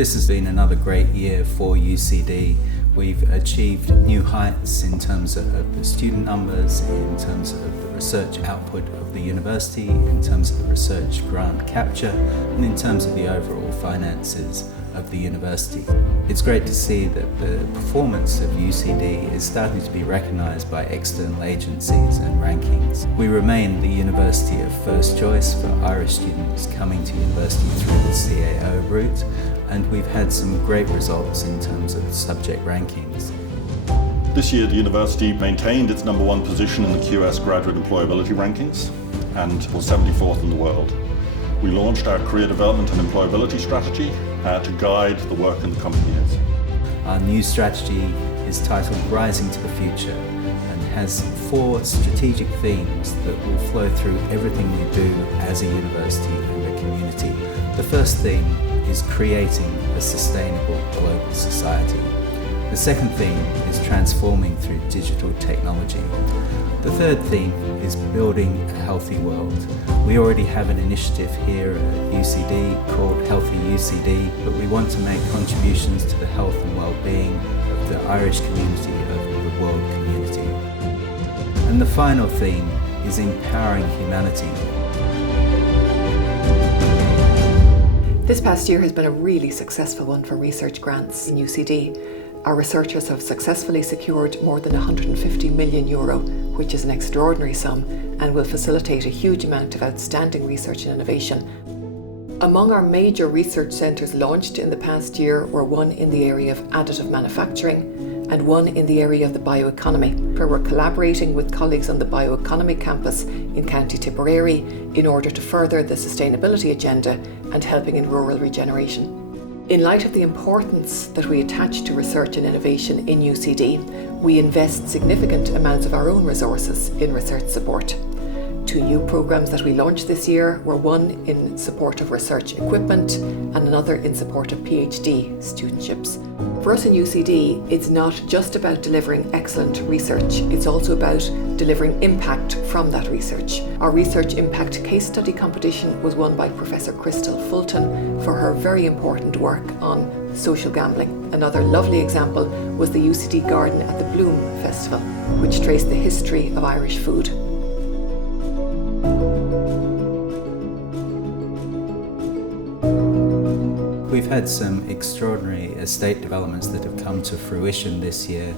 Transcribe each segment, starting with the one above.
This has been another great year for UCD. We've achieved new heights in terms of the student numbers, in terms of the research output of the university, in terms of the research grant capture, and in terms of the overall finances of the university. It's great to see that the performance of UCD is starting to be recognised by external agencies and rankings. We remain the university of first choice for Irish students coming to university through the CAO route, and we've had some great results in terms of subject rankings. This year the university maintained its #1 position in the QS graduate employability rankings and was 74th in the world. We launched our career development and employability strategy to guide the work in the coming years. Our new strategy is titled Rising to the Future and has 4 strategic themes that will flow through everything we do as a university and a community. The first theme is creating a sustainable global society. The second theme is transforming through digital technology. The third theme is building a healthy world. We already have an initiative here at UCD called Healthy UCD, but we want to make contributions to the health and well-being of the Irish community, of the world community. And the final theme is empowering humanity. This past year has been a really successful one for research grants in UCD. Our researchers have successfully secured more than €150 million, which is an extraordinary sum and will facilitate a huge amount of outstanding research and innovation. Among our major research centres launched in the past year were one in the area of additive manufacturing and one in the area of the bioeconomy, where we're collaborating with colleagues on the bioeconomy campus in County Tipperary in order to further the sustainability agenda and helping in rural regeneration. In light of the importance that we attach to research and innovation in UCD, we invest significant amounts of our own resources in research support. 2 new programmes that we launched this year were one in support of research equipment and another in support of PhD studentships. For us in UCD, it's not just about delivering excellent research, it's also about delivering impact from that research. Our Research Impact Case Study competition was won by Professor Crystal Fulton for her very important work on social gambling. Another lovely example was the UCD Garden at the Bloom Festival, which traced the history of Irish food. We've had some extraordinary estate developments that have come to fruition this year,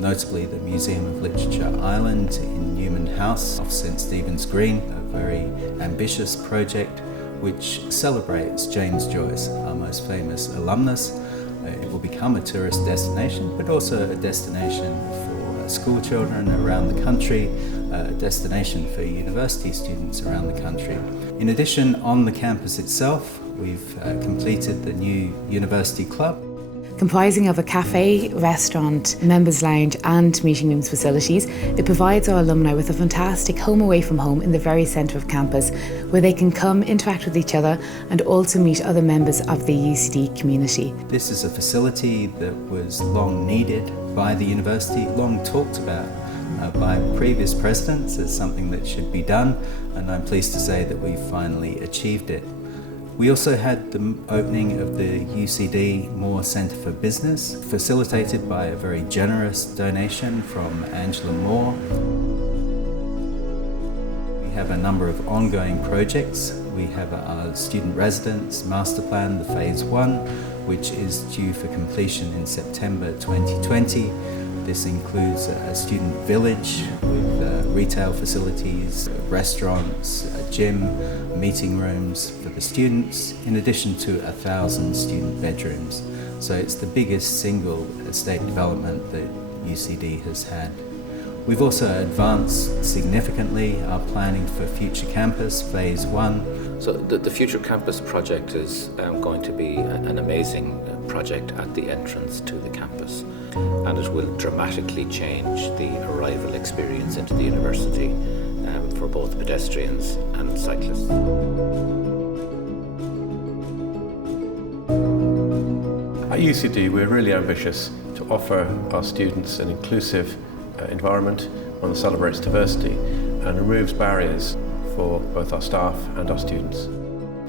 notably the Museum of Literature Island in Newman House off St Stephen's Green, a very ambitious project which celebrates James Joyce, our most famous alumnus. It will become a tourist destination, but also a destination for school children around the country, a destination for university students around the country. In addition, on the campus itself, we've completed the new University Club. Comprising of a cafe, restaurant, members lounge and meeting rooms facilities, it provides our alumni with a fantastic home away from home in the very centre of campus, where they can come, interact with each other and also meet other members of the UCD community. This is a facility that was long needed by the university, long talked about by previous presidents as something that should be done, and I'm pleased to say that we finally achieved it. We also had the opening of the UCD Moore Centre for Business, facilitated by a very generous donation from Angela Moore. We have a number of ongoing projects. We have our student residence master plan, the Phase 1, which is due for completion in September 2020. This includes a student village with retail facilities, restaurants, a gym, meeting rooms for the students, in addition to 1,000 student bedrooms. So it's the biggest single estate development that UCD has had. We've also advanced significantly our planning for Future Campus Phase 1. So the Future Campus project is going to be an amazing project at the entrance to the campus, and it will dramatically change the arrival experience into the university for both pedestrians and cyclists. At UCD, we're really ambitious to offer our students an inclusive environment, one that celebrates diversity and removes barriers for both our staff and our students.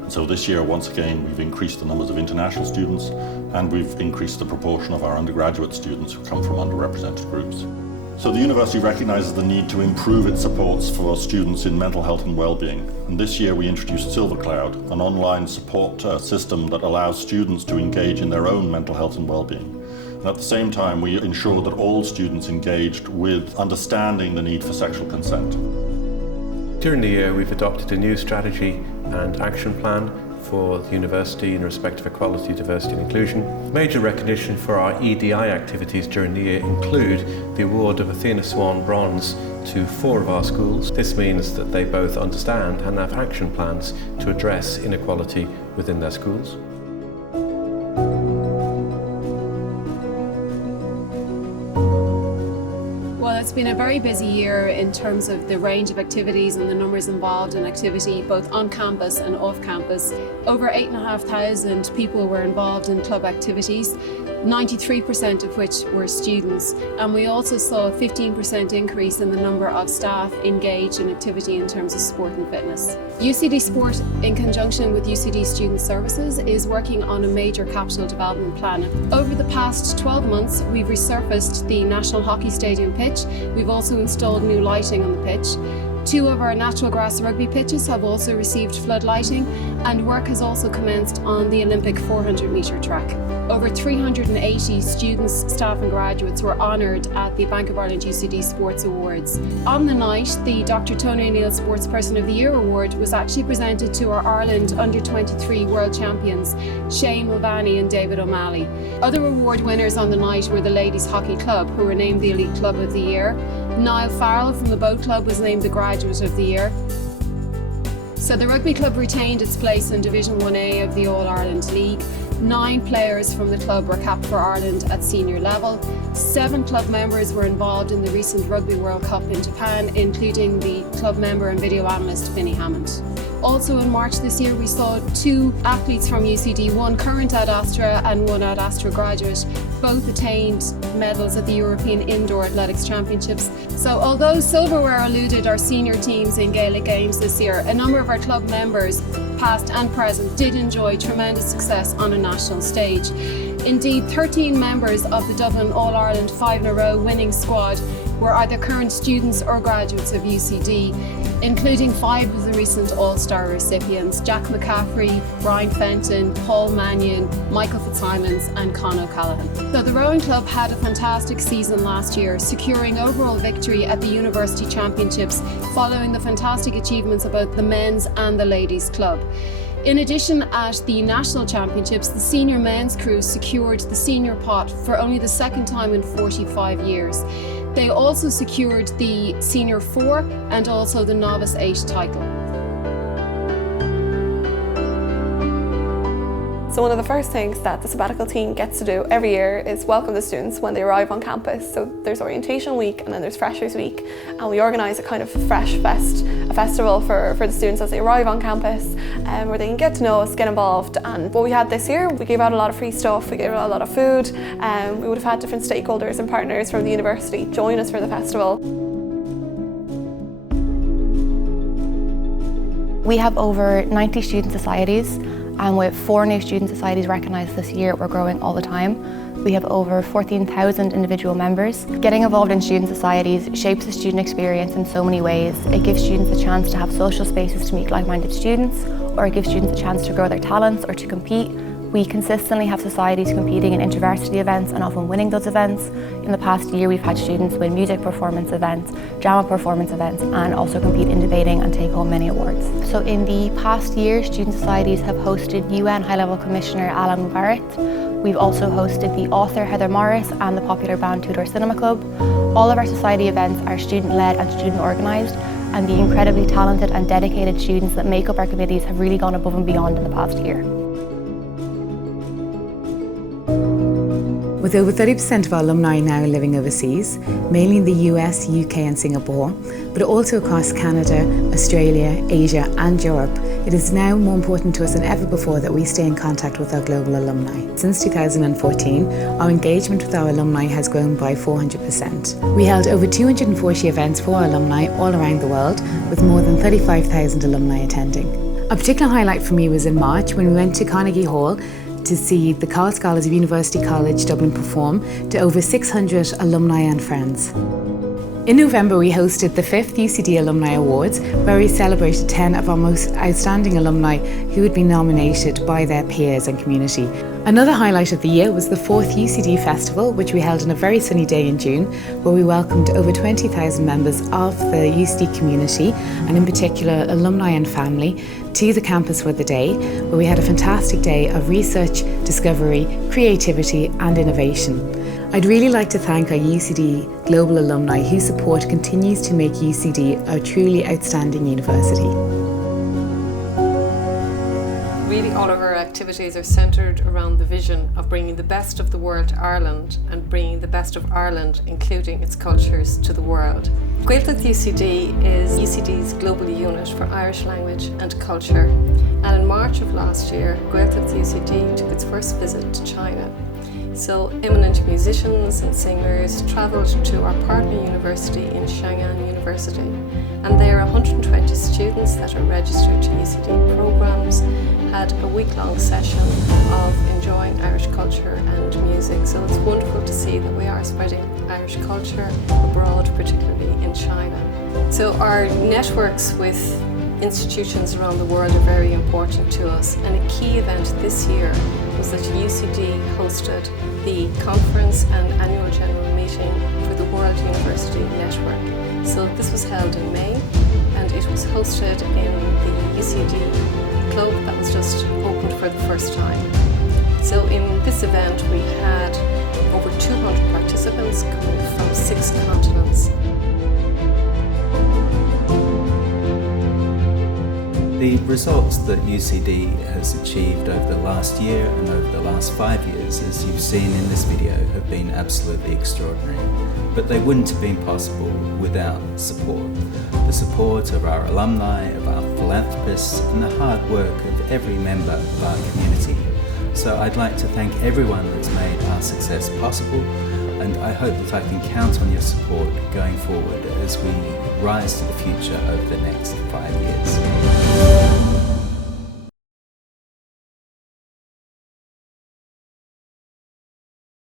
So this year, once again, we've increased the numbers of international students, and we've increased the proportion of our undergraduate students who come from underrepresented groups. So the university recognises the need to improve its supports for students in mental health and well-being. And this year we introduced Silver Cloud, an online support system that allows students to engage in their own mental health and well-being. And at the same time, we ensure that all students engaged with understanding the need for sexual consent. During the year, we've adopted a new strategy and action plan for the university in respect of equality, diversity and inclusion. Major recognition for our EDI activities during the year include the award of Athena Swan Bronze to 4 of our schools. This means that they both understand and have action plans to address inequality within their schools. Well, it's been a very busy year in terms of the range of activities and the numbers involved in activity, both on campus and off campus. Over 8,500 people were involved in club activities, 93% of which were students. And we also saw a 15% increase in the number of staff engaged in activity in terms of sport and fitness. UCD Sport, in conjunction with UCD Student Services, is working on a major capital development plan. Over the past 12 months, we've resurfaced the National Hockey Stadium pitch. We've also installed new lighting on the pitch. 2 of our natural grass rugby pitches have also received flood lighting, and work has also commenced on the Olympic 400-metre track. Over 380 students, staff and graduates were honoured at the Bank of Ireland UCD Sports Awards. On the night, the Dr. Tony O'Neill Sportsperson of the Year Award was actually presented to our Ireland Under-23 World Champions, Shane Mulvaney and David O'Malley. Other award winners on the night were the Ladies Hockey Club, who were named the Elite Club of the Year. Niall Farrell from the Boat Club was named the Graduate of the Year. So the Rugby Club retained its place in Division 1A of the All-Ireland League. 9 players from the club were capped for Ireland at senior level. 7 club members were involved in the recent Rugby World Cup in Japan, including the club member and video analyst Vinnie Hammond. Also in March this year, we saw 2 athletes from UCD, one current Ad Astra and one Ad Astra graduate. Both attained medals at the European Indoor Athletics Championships. So although silverware eluded our senior teams in Gaelic Games this year, a number of our club members, past and present, did enjoy tremendous success on a national stage. Indeed, 13 members of the Dublin All-Ireland 5-in-a-row winning squad were either current students or graduates of UCD, including 5 of the recent All-Star recipients: Jack McCaffrey, Brian Fenton, Paul Mannion, Michael Fitzsimons and Con O'Callaghan. So the rowing club had a fantastic season last year, securing overall victory at the University Championships following the fantastic achievements of both the men's and the ladies' club. In addition, at the National Championships, the senior men's crew secured the senior pot for only the 2nd time in 45 years. They also secured the Senior 4 and also the Novice 8 title. So one of the first things that the sabbatical team gets to do every year is welcome the students when they arrive on campus. So there's orientation week and then there's freshers week, and we organise a kind of fresh fest, a festival for the students as they arrive on campus, where they can get to know us, get involved. And what we had this year, we gave out a lot of free stuff, we gave out a lot of food, we would have had different stakeholders and partners from the university join us for the festival. We have over 90 student societies, and with 4 new student societies recognised this year, we're growing all the time. We have over 14,000 individual members. Getting involved in student societies shapes the student experience in so many ways. It gives students a chance to have social spaces to meet like-minded students, or it gives students a chance to grow their talents or to compete. We consistently have societies competing in inter-varsity events and often winning those events. In the past year, we've had students win music performance events, drama performance events, and also compete in debating and take home many awards. So in the past year, student societies have hosted UN High-Level Commissioner Alan Mubarak. We've also hosted the author Heather Morris and the popular band Tudor Cinema Club. All of our society events are student-led and student-organised, and the incredibly talented and dedicated students that make up our committees have really gone above and beyond in the past year. With over 30% of our alumni now living overseas, mainly in the US, UK and Singapore, but also across Canada, Australia, Asia and Europe, it is now more important to us than ever before that we stay in contact with our global alumni. Since 2014, our engagement with our alumni has grown by 400%. We held over 240 events for our alumni all around the world, with more than 35,000 alumni attending. A particular highlight for me was in March when we went to Carnegie Hall to see the College Scholars of University College Dublin perform to over 600 alumni and friends. In November, we hosted the 5th UCD Alumni Awards, where we celebrated 10 of our most outstanding alumni who had been nominated by their peers and community. Another highlight of the year was the 4th UCD Festival, which we held on a very sunny day in June, where we welcomed over 20,000 members of the UCD community, and in particular alumni and family, to the campus for the day, where we had a fantastic day of research, discovery, creativity and innovation. I'd really like to thank our UCD Global alumni whose support continues to make UCD a truly outstanding university. Really, all of our activities are centred around the vision of bringing the best of the world to Ireland and bringing the best of Ireland, including its cultures, to the world. Gaeltacht UCD is UCD's global unit for Irish language and culture, and in March of last year, Gaeltacht UCD took its first visit to China. So eminent musicians and singers travelled to our partner university in Shang'an University, and there 120 students that are registered to UCD programmes had a week-long session of enjoying Irish culture and music. So it's wonderful to see that we are spreading Irish culture abroad, particularly in China. So our networks with institutions around the world are very important to us, and a key event this year was that UCD hosted the conference and annual general meeting for the World University Network. So this was held in May, and it was hosted in the UCD club that was just opened for the first time. So in this event we had over 200 participants coming from 6 continents. The results that UCD has achieved over the last year and over the last 5 years, as you've seen in this video, have been absolutely extraordinary. But they wouldn't have been possible without support. The support of our alumni, of our philanthropists, and the hard work of every member of our community. So I'd like to thank everyone that's made our success possible, and I hope that I can count on your support going forward as we rise to the future over the next 5 years.